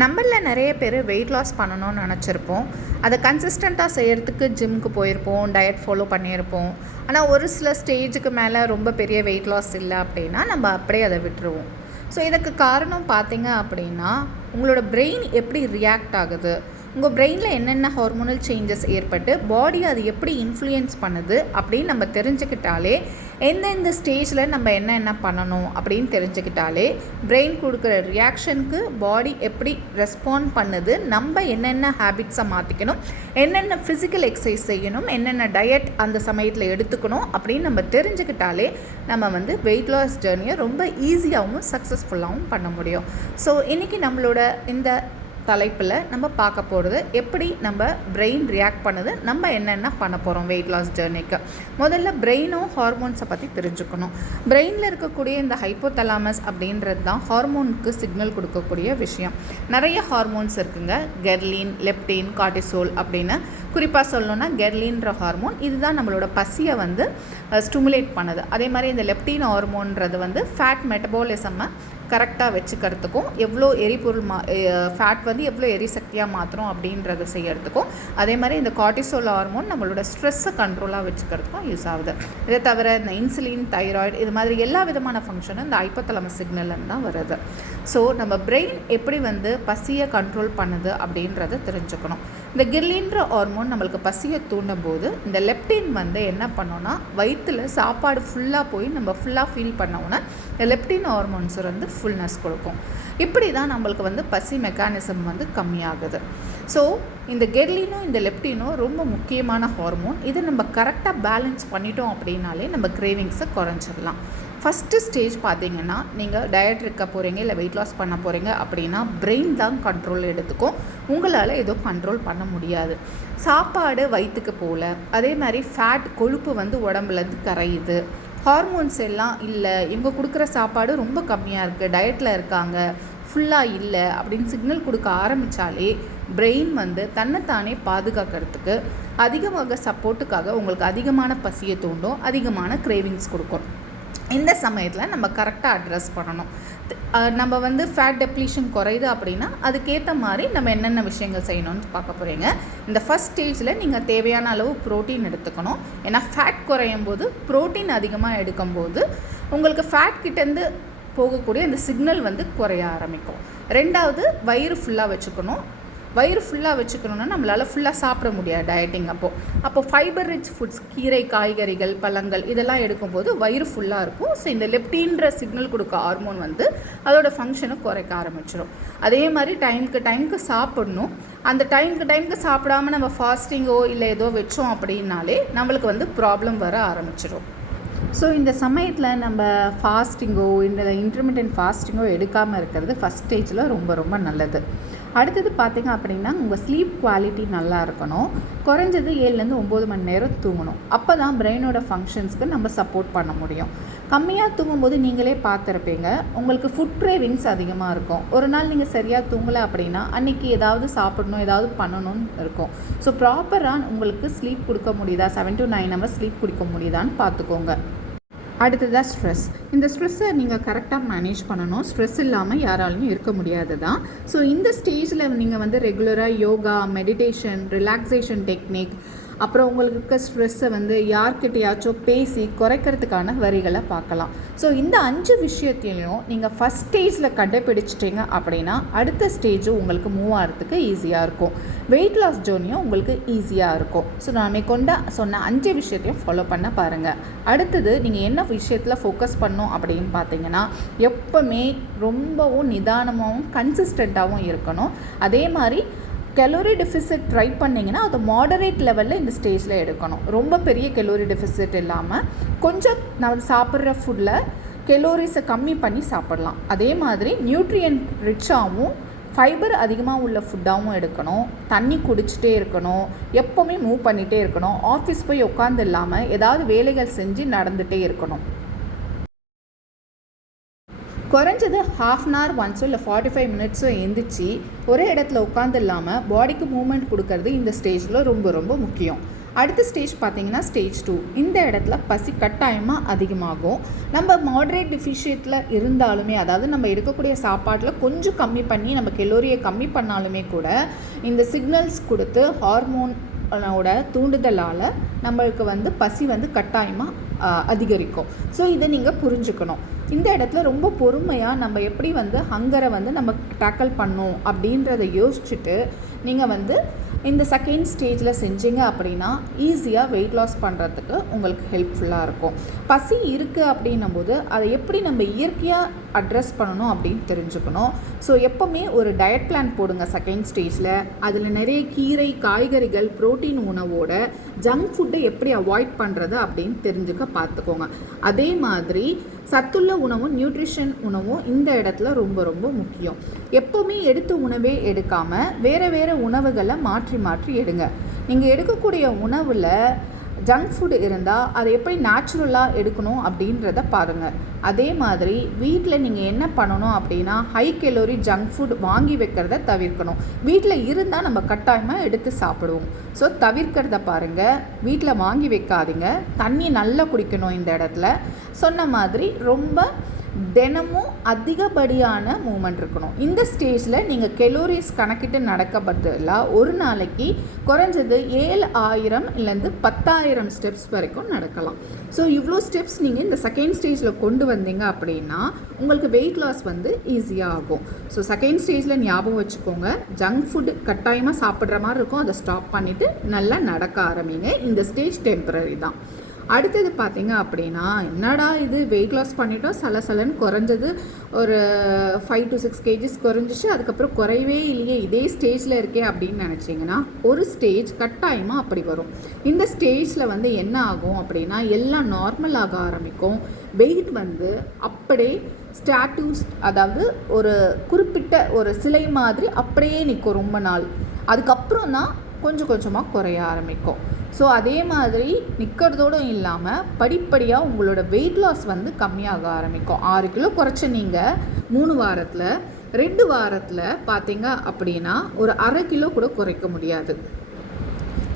நம்மளில் நிறைய பேர் வெயிட் லாஸ் பண்ணணும்னு நினச்சிருப்போம். அதை கன்சிஸ்டண்ட்டாக செய்கிறதுக்கு ஜிம்முக்கு போயிருப்போம், டயட் ஃபாலோ பண்ணியிருப்போம். ஆனால் ஒரு சில ஸ்டேஜுக்கு மேலே ரொம்ப பெரிய வெயிட் லாஸ் இல்லை அப்படின்னா நம்ம அப்படியே அதை விட்டுருவோம். ஸோ இதுக்கு காரணம் பார்த்தீங்க அப்படின்னா உங்களோட பிரெயின் எப்படி ரியாக்ட் ஆகுது, உங்கள் பிரெயினில் என்னென்ன ஹார்மோனல் சேஞ்சஸ் ஏற்பட்டு பாடி அது எப்படி இன்ஃப்ளூயன்ஸ் பண்ணுது அப்படின்னு நம்ம தெரிஞ்சுக்கிட்டாலே, எந்தெந்த ஸ்டேஜில் நம்ம என்ன பண்ணணும் அப்படின்னு தெரிஞ்சுக்கிட்டாலே, பிரெயின் கொடுக்குற ரியாக்ஷனுக்கு பாடி எப்படி ரெஸ்பாண்ட் பண்ணுது, நம்ம என்னென்ன ஹேபிட்ஸை மாற்றிக்கணும், என்னென்ன ஃபிசிக்கல் எக்ஸசைஸ் செய்யணும், என்னென்ன டயட் அந்த சமயத்தில் எடுத்துக்கணும் அப்படின்னு நம்ம தெரிஞ்சுக்கிட்டாலே நம்ம வெயிட் லாஸ் ஜேர்னியை ரொம்ப ஈஸியாகவும் சக்ஸஸ்ஃபுல்லாகவும் பண்ண முடியும். ஸோ இன்றைக்கி நம்மளோட இந்த தலைப்பில் நம்ம பார்க்க போகிறது எப்படி நம்ம பிரெயின் ரியாக்ட் பண்ணுது, நம்ம என்னென்ன பண்ண போகிறோம் வெயிட் லாஸ் ஜேர்னிக்கு. முதல்ல பிரெயினும் ஹார்மோன்ஸை பற்றி தெரிஞ்சுக்கணும். பிரெயினில் இருக்கக்கூடிய இந்த ஹைப்போதலாமஸ் அப்படின்றது தான் ஹார்மோனுக்கு சிக்னல் கொடுக்கக்கூடிய விஷயம். நிறைய ஹார்மோன்ஸ் இருக்குங்க, கெர்லின், லெப்டின், கார்டிசோல் அப்படின்னு. குறிப்பாக சொல்லணுன்னா கெர்லின்ற ஹார்மோன் இதுதான் நம்மளோட பசியை ஸ்டிமுலேட் பண்ணுது. அதே மாதிரி இந்த லெப்டின் ஹார்மோன்றது ஃபேட் மெட்டபாலிசம்மை கரெக்டாக வச்சுக்கிறதுக்கும், எவ்வளோ எரிபொருள் ஃபேட் எவ்வளோ எரிசக்தியாக மாற்றுறோம் அப்படின்றத செய்யறதுக்கும், அதே மாதிரி இந்த கார்டிசோல் ஹார்மோன் நம்மளோட ஸ்ட்ரெஸ்ஸை கண்ட்ரோலாக வச்சுக்கிறதுக்கும் யூஸ் ஆகுது. இதை தவிர இந்த இன்சுலின், தைராய்டு இது மாதிரி எல்லா விதமான ஃபங்க்ஷனும் இந்த ஹைப்போதலாமஸ் சிக்னல்லேருந்து தான் வருது. ஸோ நம்ம பிரெயின் எப்படி பசியை கண்ட்ரோல் பண்ணுது அப்படின்றத தெரிஞ்சுக்கணும். இந்த கிர்லின்ற ஹார்மோன் நம்மளுக்கு பசியை தூண்டும் போது இந்த லெப்டின் என்ன பண்ணோன்னா வயிற்றில் சாப்பாடு ஃபுல்லாக போய் நம்ம ஃபுல்லாக ஃபீல் பண்ணோன்னா இந்த லெப்டின் ஹார்மோன்ஸ் ஃபுல்னஸ் கொடுக்கும். இப்படி தான் நம்மளுக்கு பசி மெக்கானிசம் கம்மியாகுது. ஸோ இந்த கெர்லினும் இந்த லெப்டினும் ரொம்ப முக்கியமான ஹார்மோன். இதை நம்ம கரெக்டாக பேலன்ஸ் பண்ணிட்டோம் அப்படின்னாலே நம்ம கிரேவிங்ஸை குறைஞ்சிடலாம். ஃபஸ்ட்டு ஸ்டேஜ் பார்த்திங்கன்னா, நீங்கள் டயட் இருக்க போகிறீங்க இல்லை வெயிட் லாஸ் பண்ண போகிறீங்க அப்படின்னா பிரெயின் தான் கண்ட்ரோல் எடுத்துக்கும். உங்களால் எதுவும் கண்ட்ரோல் பண்ண முடியாது. சாப்பாடு வயிற்றுக்கு போகல, அதே மாதிரி ஃபேட் கொழுப்பு உடம்புலேருந்து கரையுது, ஹார்மோன்ஸ் எல்லாம் இல்லை, இவங்க கொடுக்குற சாப்பாடு ரொம்ப கம்மியாக இருக்குது, டயட்டில் இருக்காங்க, ஃபுல்லாக இல்லை அப்படின்னு சிக்னல் கொடுக்க ஆரம்பித்தாலே பிரெயின் தன்னைத்தானே பாதுகாக்கிறதுக்கு அதிகமாக சப்போர்ட்டுக்காக உங்களுக்கு அதிகமான பசியை தூண்டும், அதிகமான கிரேவிங்ஸ் கொடுக்கும். இந்த சமயத்தில் நம்ம கரெக்டாக அட்ரஸ் பண்ணணும். நம்ம ஃபேட் டெப்ளீஷன் குறையுது அப்படின்னா அதுக்கேற்ற மாதிரி நம்ம என்னென்ன விஷயங்கள் செய்யணும்னு பார்க்க போகிறீங்க. இந்த ஃபஸ்ட் ஸ்டேஜில் நீங்கள் தேவையான அளவு ப்ரோட்டீன் எடுத்துக்கணும். ஏன்னா ஃபேட் குறையும் போது ப்ரோட்டீன் அதிகமாக எடுக்கும்போது உங்களுக்கு ஃபேட் கிட்டேருந்து போகக்கூடிய இந்த சிக்னல் குறைய ஆரம்பிக்கும். ரெண்டாவது, வயிறு ஃபுல்லாக வச்சுக்கணும். வயிறு ஃபுல்லாக வச்சுக்கணுன்னா நம்மளால் ஃபுல்லாக சாப்பிட முடியாது டயட்டிங். அப்போது ஃபைபர் ரிச் ஃபுட்ஸ், கீரை, காய்கறிகள், பழங்கள் இதெல்லாம் எடுக்கும்போது வயிறு ஃபுல்லாக இருக்கும். ஸோ இந்த லெப்டின்ற சிக்னல் கொடுக்க ஹார்மோன் அதோட ஃபங்க்ஷனை குறைக்க ஆரம்பிச்சிடும். அதே மாதிரி டைமுக்கு சாப்பிடணும். அந்த டைமுக்கு சாப்பிடாமல் நம்ம ஃபாஸ்டிங்கோ இல்லை ஏதோ வச்சோம் அப்படின்னாலே நம்மளுக்கு ப்ராப்ளம் வர ஆரம்பிச்சிடும். ஸோ இந்த சமயத்தில் நம்ம ஃபாஸ்டிங்கோ இல்லை இன்டர்மீடியன்ட் ஃபாஸ்டிங்கோ எடுக்காமல் இருக்கிறது ஃபஸ்ட் ஸ்டேஜில் ரொம்ப ரொம்ப நல்லது. அடுத்தது பார்த்திங்க அப்படின்னா உங்கள் ஸ்லீப் குவாலிட்டி நல்லா இருக்கணும். குறைஞ்சது 7-9 மணி நேரம் தூங்கணும். அப்போ தான் பிரெயினோட ஃபங்க்ஷன்ஸ்க்கு நம்ம சப்போர்ட் பண்ண முடியும். கம்மியாக தூங்கும்போது நீங்களே பார்த்துருப்பீங்க, உங்களுக்கு ஃபுட் கிரேவிங்ஸ் அதிகமாக இருக்கும். ஒரு நாள் நீங்கள் சரியாக தூங்கலை அப்படின்னா அன்றைக்கி ஏதாவது சாப்பிடணும், ஏதாவது பண்ணணும்னு இருக்கும். ஸோ ப்ராப்பராக உங்களுக்கு ஸ்லீப் கொடுக்க முடியுதா, 7 to 9 hours ஸ்லீப் கொடுக்க முடியுதான்னு பார்த்துக்கோங்க. அடுத்ததாக ஸ்ட்ரெஸ். இந்த ஸ்ட்ரெஸ்ஸை நீங்கள் கரெக்டாக மேனேஜ் பண்ணணும். ஸ்ட்ரெஸ் இல்லாமல் யாராலையும் இருக்க முடியாது தான். ஸோ இந்த ஸ்டேஜில் நீங்கள் ரெகுலராக யோகா, மெடிடேஷன், ரிலாக்ஸேஷன் டெக்னிக், அப்புறம் உங்களுக்கு இருக்க ஸ்ட்ரெஸ்ஸை யார்கிட்டையாச்சும் பேசி குறைக்கிறதுக்கான வரிகளை பார்க்கலாம். ஸோ இந்த 5 விஷயத்தையும் நீங்கள் ஃபஸ்ட் ஸ்டேஜில் கடைப்பிடிச்சிட்டிங்க அப்படின்னா அடுத்த ஸ்டேஜும் உங்களுக்கு மூவ் ஆகிறதுக்கு ஈஸியாக இருக்கும். வெயிட் லாஸ் ஜேர்னியும் உங்களுக்கு ஈஸியாக இருக்கும். ஸோ நான் சொன்ன 5 விஷயத்தையும் ஃபாலோ பண்ண பாருங்கள். அடுத்தது நீங்கள் என்ன விஷயத்தில் ஃபோக்கஸ் பண்ணணும் அப்படின்னு பார்த்தீங்கன்னா, எப்போவுமே ரொம்பவும் நிதானமாகவும் கன்சிஸ்டண்ட்டாகவும் இருக்கணும். அதே மாதிரி கலோரி டெஃபிசிட் ட்ரை பண்ணிங்கன்னா அது மாடரேட் லெவலில் இந்த ஸ்டேஜில் எடுக்கணும். ரொம்ப பெரிய கலோரி டெஃபிசிட் இல்லாமல் கொஞ்சம் நம்ம சாப்பிட்ற ஃபுட்டில் கலோரிஸை கம்மி பண்ணி சாப்பிடலாம். அதே மாதிரி நியூட்ரியன்ட் ரிச்சாகவும் ஃபைபர் அதிகமாக உள்ள ஃபுட்டாகவும் எடுக்கணும். தண்ணி குடிச்சிட்டே இருக்கணும். எப்போவுமே மூவ் பண்ணிகிட்டே இருக்கணும். ஆஃபீஸ் போய் உட்காந்து இல்லாமல் ஏதாவது வேலைகள் செஞ்சு நடந்துகிட்டே இருக்கணும். குறைஞ்சது 1/2 hour ஒன்ஸோ இல்லை 45 minutes எந்திரிச்சு ஒரே இடத்துல உட்காந்து இல்லாமல் பாடிக்கு மூவ்மெண்ட் கொடுக்கறது இந்த ஸ்டேஜில் ரொம்ப ரொம்ப முக்கியம். அடுத்த ஸ்டேஜ் பார்த்திங்கன்னா ஸ்டேஜ் 2. இந்த இடத்துல பசி கட்டாயமாக அதிகமாகும். நம்ம மாட்ரேட் டெஃபிஷியேட்டில் இருந்தாலுமே, அதாவது நம்ம எடுக்கக்கூடிய சாப்பாட்டில் கொஞ்சம் கம்மி பண்ணி நம்ம கெலோரியை கம்மி பண்ணாலுமே கூட இந்த சிக்னல்ஸ் கொடுத்து ஹார்மோனோட தூண்டுதலால் நம்மளுக்கு பசி கட்டாயமாக அதிகரிக்கும். ஸோ இதை நீங்கள் புரிஞ்சுக்கணும். இந்த இடத்துல ரொம்ப பொறுமையாக நம்ம எப்படி ஹங்கரை நம்ம டேக்கிள் பண்ணோம் அப்படின்றத யோசிச்சுட்டு நீங்கள் இந்த செகண்ட் ஸ்டேஜில் செஞ்சீங்க அப்படின்னா ஈஸியாக வெயிட் லாஸ் பண்ணுறதுக்கு உங்களுக்கு ஹெல்ப்ஃபுல்லாக இருக்கும். பசி இருக்குது அப்படின்னும் போது அதை எப்படி நம்ம இயற்கையாக அட்ரஸ் பண்ணணும் அப்படின்னு தெரிஞ்சுக்கணும். ஸோ எப்போவுமே ஒரு டயட் பிளான் போடுங்க செகண்ட் ஸ்டேஜில். அதில் நிறைய கீரை, காய்கறிகள், ப்ரோட்டீன் உணவோட ஜங்க் ஃபுட்டை எப்படி அவாய்ட் பண்ணுறது அப்படின்னு தெரிஞ்சுக்க பார்த்துக்கோங்க. அதே மாதிரி சத்துள்ள உணவும் நியூட்ரிஷன் உணவும் இந்த இடத்துல ரொம்ப ரொம்ப முக்கியம். எப்போவுமே எடுத்த உணவே எடுக்காமல் வேறு உணவுகளை மாற்றி மாற்றி எடுங்க. நீங்கள் எடுக்கக்கூடிய உணவில் ஜங்க் ஃபுட் இருந்தால் அதை எப்படி நேச்சுரலாக எடுக்கணும் அப்படின்றத பாருங்கள். அதே மாதிரி வீட்டில் நீங்கள் என்ன பண்ணணும் அப்படின்னா ஹை கெலோரி ஜங்க் ஃபுட் வாங்கி வைக்கிறத தவிர்க்கணும். வீட்டில் இருந்தால் நம்ம கட்டாயமாக எடுத்து சாப்பிடுவோம். ஸோ தவிர்க்கிறத பாருங்கள். வீட்டில் வாங்கி வைக்காதீங்க. தண்ணி நல்லா குடிக்கணும். இந்த இடத்துல சொன்ன மாதிரி ரொம்ப தினமும் அதிகப்படியான மூமெண்ட் இருக்கணும். இந்த ஸ்டேஜில் நீங்கள் கெலோரிஸ் கணக்கிட்டு நடக்கப்பட்டதில்ல ஒரு நாளைக்கு குறைஞ்சது 7,000 இல்லைந்து 10,000 ஸ்டெப்ஸ் வரைக்கும் நடக்கலாம். ஸோ இவ்வளோ ஸ்டெப்ஸ் நீங்கள் இந்த செகண்ட் ஸ்டேஜில் கொண்டு வந்தீங்க அப்படின்னா உங்களுக்கு வெயிட் லாஸ் ஈஸியாக ஆகும். ஸோ செகண்ட் ஸ்டேஜில் ஞாபகம் வச்சுக்கோங்க, ஜங்க் ஃபுட் கட்டாயமாக சாப்பிட்ற மாதிரி இருக்கும். அதை ஸ்டாப் பண்ணிவிட்டு நல்லா நடக்க ஆரம்பிங்க. இந்த ஸ்டேஜ் டெம்பரரி தான். அடுத்தது பார்த்தீங்க அப்படின்னா, என்னடா இது வெயிட் லாஸ் பண்ணிட்டோம், சலசலன்னு குறைஞ்சது ஒரு 5 to 6 kgs குறைஞ்சிச்சு, அதுக்கப்புறம் குறையவே இல்லையே, இதே ஸ்டேஜில் இருக்கே அப்படின்னு நினச்சிங்கன்னா ஒரு ஸ்டேஜ் கட்டாயமாக அப்படி வரும். இந்த ஸ்டேஜில் என்ன ஆகும் அப்படின்னா எல்லாம் நார்மல் ஆக ஆரம்பிக்கும். வெயிட் அப்படியே ஸ்டாட்டூஸ், அதாவது ஒரு குறிப்பிட்ட ஒரு சிலை மாதிரி அப்படியே நிற்கும் ரொம்ப நாள். அதுக்கப்புறம் தான் கொஞ்சம் கொஞ்சமாக குறைய ஆரம்பிக்கும். ஸோ அதே மாதிரி நிற்கிறதோடு இல்லாமல் படிப்படியாக உங்களோட வெயிட் லாஸ் கம்மியாக ஆரம்பிக்கும். 6 கிலோ குறைச்ச நீங்கள் 3 வாரத்தில், 2 வாரத்தில் பார்த்தீங்க அப்படின்னா ஒரு 1/2 கிலோ கூட குறைக்க முடியாது.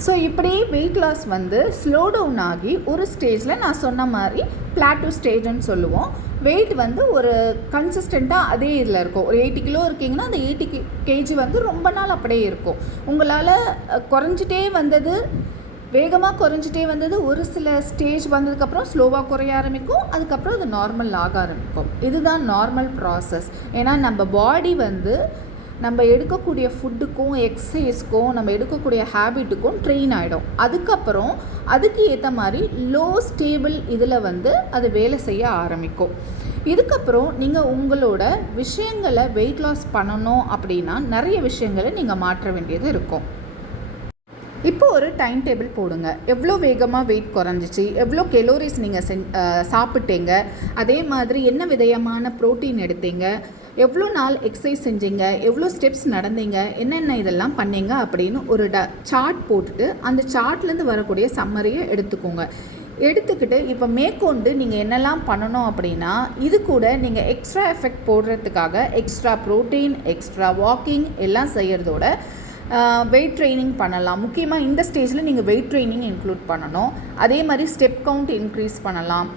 ஸோ இப்படியே வெயிட் லாஸ் ஸ்லோ டவுன் ஆகி ஒரு ஸ்டேஜில் நான் சொன்ன மாதிரி பிளாட்டோ ஸ்டேஜ்னு சொல்லுவோம். வெயிட் ஒரு கன்சிஸ்டண்ட்டாக அதே இதில் இருக்கும். ஒரு 80 கிலோ இருக்கீங்கன்னா அந்த 80 kg ரொம்ப நாள் அப்படியே இருக்கும். உங்களால் குறைஞ்சிட்டே வந்தது, வேகமாக குறைஞ்சிட்டே வந்தது, ஒரு சில ஸ்டேஜ் வந்ததுக்கப்புறம் ஸ்லோவாக குறைய ஆரம்பிக்கும், அதுக்கப்புறம் அது நார்மல் ஆக ஆரம்பிக்கும். இதுதான் நார்மல் ப்ராசஸ். ஏன்னா நம்ம பாடி நம்ம எடுக்கக்கூடிய ஃபுட்டுக்கும் எக்ஸசைஸ்க்கும் நம்ம எடுக்கக்கூடிய ஹேபிட்டுக்கும் ட்ரெயின் ஆகிடும். அதுக்கப்புறம் அதுக்கு ஏற்ற மாதிரி லோ ஸ்டேபிள் இதில் அது வேலை செய்ய ஆரம்பிக்கும். இதுக்கப்புறம் நீங்கள் உங்களோட விஷயங்களை வெயிட் லாஸ் பண்ணணும் அப்படின்னா நிறைய விஷயங்களை நீங்கள் மாற்ற வேண்டியது இருக்கும். இப்போ ஒரு டைம் டேபிள் போடுங்க. எவ்வளோ வேகமாக வெயிட் குறைஞ்சிச்சு, எவ்வளோ கெலோரிஸ் நீங்கள் சாப்பிட்டீங்க, அதே மாதிரி என்ன விதமான ப்ரோட்டீன் எடுத்தீங்க, எவ்வளோ நாள் எக்ஸசைஸ் செஞ்சீங்க, எவ்வளோ ஸ்டெப்ஸ் நடந்தீங்க, என்னென்ன இதெல்லாம் பண்ணீங்க அப்படின்னு ஒரு சார்ட் போட்டுட்டு அந்த சார்ட்லேருந்து வரக்கூடிய சம்மரியை எடுத்துக்கோங்க. எடுத்துக்கிட்டு இப்போ மேற்கொண்டு நீங்கள் என்னெல்லாம் பண்ணணும் அப்படின்னா, இது கூட நீங்கள் எக்ஸ்ட்ரா எஃபெக்ட் போடுறதுக்காக எக்ஸ்ட்ரா ப்ரோட்டீன், எக்ஸ்ட்ரா வாக்கிங் எல்லாம் செய்கிறதோட வெயிட் ட்ரைனிங் பண்ணலாம். முக்கியமாக இந்த ஸ்டேஜில் நீங்கள் வெயிட் ட்ரைனிங் இன்க்ளூட் பண்ணணும். அதே மாதிரி ஸ்டெப் கவுண்ட் இன்க்ரீஸ் பண்ணலாம்.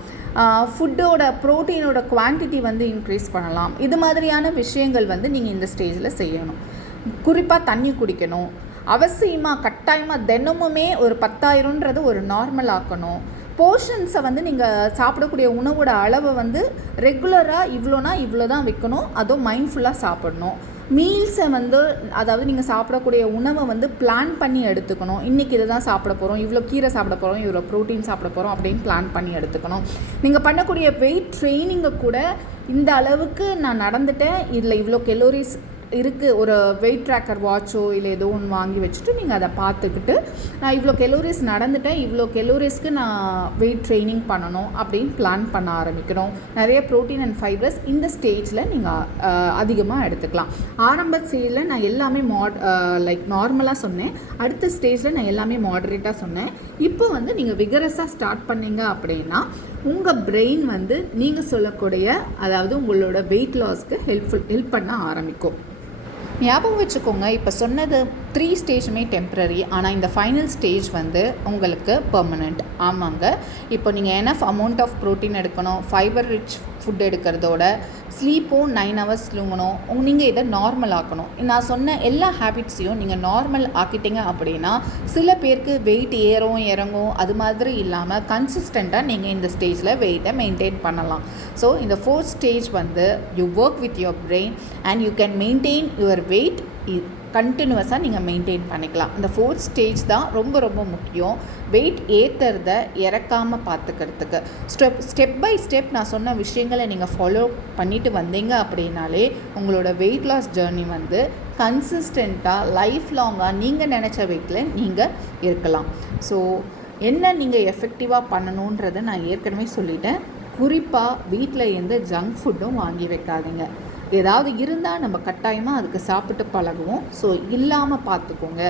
ஃபுட்டோட ப்ரோட்டீனோட குவான்டிட்டி இன்க்ரீஸ் பண்ணலாம். இது மாதிரியான விஷயங்கள் நீங்கள் இந்த ஸ்டேஜில் செய்யணும். குறிப்பாக தண்ணி குடிக்கணும். அவசியமாக கட்டாயமாக தினமுமே ஒரு 10,000ன்றது ஒரு நார்மல் ஆக்கணும். போர்ஷன்ஸை நீங்கள் சாப்பிடக்கூடிய உணவோட அளவை ரெகுலராக இவ்வளோனா இவ்வளோ தான் வைக்கணும். அதுவும் மைண்ட்ஃபுல்லாக சாப்பிடணும். மீல்ஸை அதாவது நீங்கள் சாப்பிடக்கூடிய உணவை பிளான் பண்ணி எடுத்துக்கணும். இன்றைக்கி இதை தான் சாப்பிட போகிறோம், இவ்வளோ கீரை சாப்பிட போகிறோம், இவ்வளோ ப்ரோட்டீன் சாப்பிட போகிறோம் அப்படின்னு பிளான் பண்ணி எடுத்துக்கணும். நீங்கள் பண்ணக்கூடிய வெயிட் ட்ரெயினிங்கை கூட இந்த அளவுக்கு நான் நடந்துட்டேன், இதில் இவ்வளோ கெலோரிஸ் இருக்குது, ஒரு வெயிட் ட்ராக்கர் வாட்சோ இல்லை ஏதோ ஒன்று வாங்கி வச்சுட்டு நீங்கள் அதை பார்த்துக்கிட்டு நான் இவ்வளோ கெலோரிஸ் நடந்துட்டேன், இவ்வளோ கெலோரிஸ்க்கு நான் வெயிட் ட்ரைனிங் பண்ணணும் அப்படின்னு பிளான் பண்ண ஆரம்பிக்கணும். நிறைய ப்ரோட்டீன் அண்ட் ஃபைபர்ஸ் இந்த ஸ்டேஜில் நீங்கள் அதிகமாக எடுத்துக்கலாம். ஆரம்ப ஸ்டேஜில் நான் எல்லாமே லைக் நார்மலாக சொன்னேன். அடுத்த ஸ்டேஜில் நான் எல்லாமே மாடரேட்டாக சொன்னேன். இப்போ நீங்கள் விகரஸாக ஸ்டார்ட் பண்ணிங்க அப்படின்னா உங்கள் பிரெயின் நீங்கள் சொல்லக்கூடிய, அதாவது உங்களோட வெயிட் லாஸ்க்கு ஹெல்ப் பண்ண ஆரம்பிக்கும். ஞாபகம் வச்சுக்கோங்க, இப்போ சொன்னது 3 ஸ்டேஜுமே டெம்ப்ரரி. ஆனால் இந்த ஃபைனல் ஸ்டேஜ் வந்து உங்களுக்கு பெர்மனெண்ட். ஆமாங்க, இப்போ நீங்கள் எனஃப் அமௌண்ட் ஆஃப் ப்ரோட்டீன் எடுக்கணும், ஃபைபர் ரிச் ஃபுட் எடுக்கிறதோட ஸ்லீப்பும் 9 ஹவர்ஸ் தூங்கணும். நீங்கள் இதை நார்மல் ஆக்கணும். நான் சொன்ன எல்லா ஹேபிட்ஸையும் நீங்கள் நார்மல் ஆக்கிட்டீங்க அப்படின்னா சில பேருக்கு வெயிட் ஏறும் இறங்கும், அது மாதிரி இல்லாமல் கன்சிஸ்டண்ட்டாக நீங்கள் இந்த ஸ்டேஜில் வெயிட்டை மெயின்டைன் பண்ணலாம். ஸோ இந்த 4th ஸ்டேஜ் வந்து you work with your brain and you can maintain your weight கண்டினியூவஸாக நீங்கள் மெயின்டைன் பண்ணிக்கலாம். இந்த 4th ஸ்டேஜ் தான் ரொம்ப ரொம்ப முக்கியம், வெயிட் ஏற்றுறத இறக்காமல் பார்த்துக்கிறதுக்கு. ஸ்டெப் பை ஸ்டெப் நான் சொன்ன விஷயங்களை நீங்கள் ஃபாலோ பண்ணிட்டு வந்தீங்க அப்படின்னாலே உங்களோட வெயிட் லாஸ் ஜேர்னி வந்து கன்சிஸ்டண்ட்டாக லைஃப் லாங்காக நீங்கள் நினச்ச வெயிட்டில் நீங்கள் இருக்கலாம். ஸோ என்ன நீங்கள் எஃபெக்டிவாக பண்ணணுன்றதை நான் ஏற்கனவே சொல்லிட்டேன். குறிப்பாக வீட்டில் எந்த ஜங்க் ஃபுட்டும் வாங்கி வைக்காதீங்க. ஏதாவது இருந்தால் நம்ம கட்டாயமாக அதுக்கு சாப்பிட்டு பழகுவோம். ஸோ இல்லாமல் பார்த்துக்கோங்க.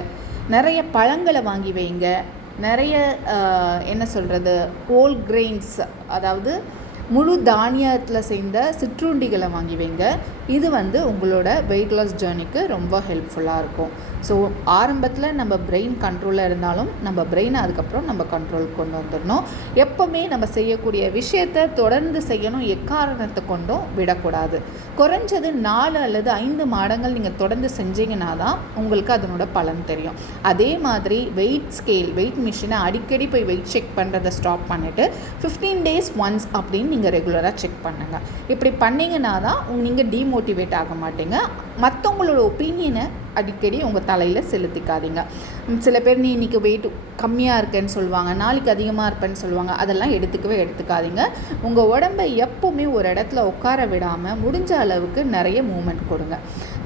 நிறைய பழங்களை வாங்கி வைங்க. நிறைய என்ன சொல்கிறது, ஹோல் கிரெயின்ஸ், அதாவது முழு தானியத்தில் சேர்ந்த சிற்றுண்டிகளை வாங்கி வைங்க. இது வந்து உங்களோட வெயிட் லாஸ் ஜேர்னிக்கு ரொம்ப ஹெல்ப்ஃபுல்லாக இருக்கும். ஸோ ஆரம்பத்தில் நம்ம பிரெயின் கண்ட்ரோலில் இருந்தாலும் நம்ம பிரெயினை அதுக்கப்புறம் நம்ம கண்ட்ரோல் கொண்டு வந்துடணும். எப்போவுமே நம்ம செய்யக்கூடிய விஷயத்தை தொடர்ந்து செய்யணும், எக்காரணத்தை கொண்டும் விடக்கூடாது. குறைஞ்சது 4 அல்லது 5 மாதங்கள் நீங்கள் தொடர்ந்து செஞ்சீங்கன்னா தான் உங்களுக்கு அதனோட பலன் தெரியும். அதே மாதிரி வெயிட் ஸ்கேல், வெயிட் மிஷினை அடிக்கடி போய் வெயிட் செக் பண்ணுறதை ஸ்டாப் பண்ணிவிட்டு 15 days ஒன்ஸ் அப்படின்னு நீங்கள் ரெகுலராக செக் பண்ணுங்கள். இப்படி பண்ணிங்கன்னா தான் நீங்கள் டீமோட்டிவேட் ஆக மாட்டீங்க. மற்றவங்களோட ஒப்பீனியனை அடிக்கடி உங்கள் தலையில் செலுத்திக்காதீங்க. சில பேர் நீ இன்றைக்கி வெயிட் கம்மியாக இருக்கேன்னு சொல்லுவாங்க, நாளைக்கு அதிகமாக இருப்பேன்னு சொல்லுவாங்க. அதெல்லாம் எடுத்துக்காதீங்க. உங்கள் உடம்பை எப்போவுமே ஒரு இடத்துல உட்கார விடாமல் முடிஞ்ச அளவுக்கு நிறைய மூமெண்ட் கொடுங்க.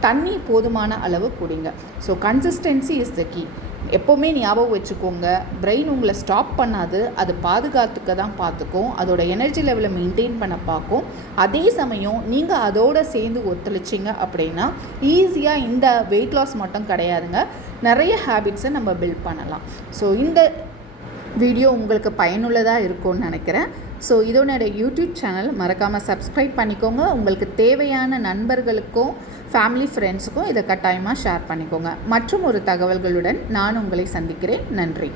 தண்ணி போதுமான அளவு குடிங்க. So consistency is the key. எப்போவுமே ஞாபகம் வச்சுக்கோங்க, பிரெயின் உங்களை ஸ்டாப் பண்ணாது, அது பாதுகாத்துக்க தான் பார்த்துக்கும், அதோட எனர்ஜி லெவலை மெயின்டைன் பண்ண பார்க்கும். அதே சமயம் நீங்கள் அதோடு சேர்ந்து ஒத்துழைச்சிங்க அப்படின்னா ஈஸியாக இந்த வெயிட் லாஸ் மட்டும் கிடையாதுங்க, நிறைய ஹேபிட்ஸை நம்ம பில்ட் பண்ணலாம். ஸோ இந்த வீடியோ உங்களுக்கு பயனுள்ளதாக இருக்கும்னு நினைக்கிறேன். ஸோ இதோட யூடியூப் சேனல் மறக்காமல் சப்ஸ்கிரைப் பண்ணிக்கோங்க. உங்களுக்கு தேவையான நண்பர்களுக்கும் ஃபேமிலி ஃப்ரெண்ட்ஸுக்கும் இதை கட்டாயமாக ஷேர் பண்ணிக்கோங்க. மற்றும் ஒரு தகவல்களுடன் நான் உங்களை சந்திக்கிறேன். நன்றி.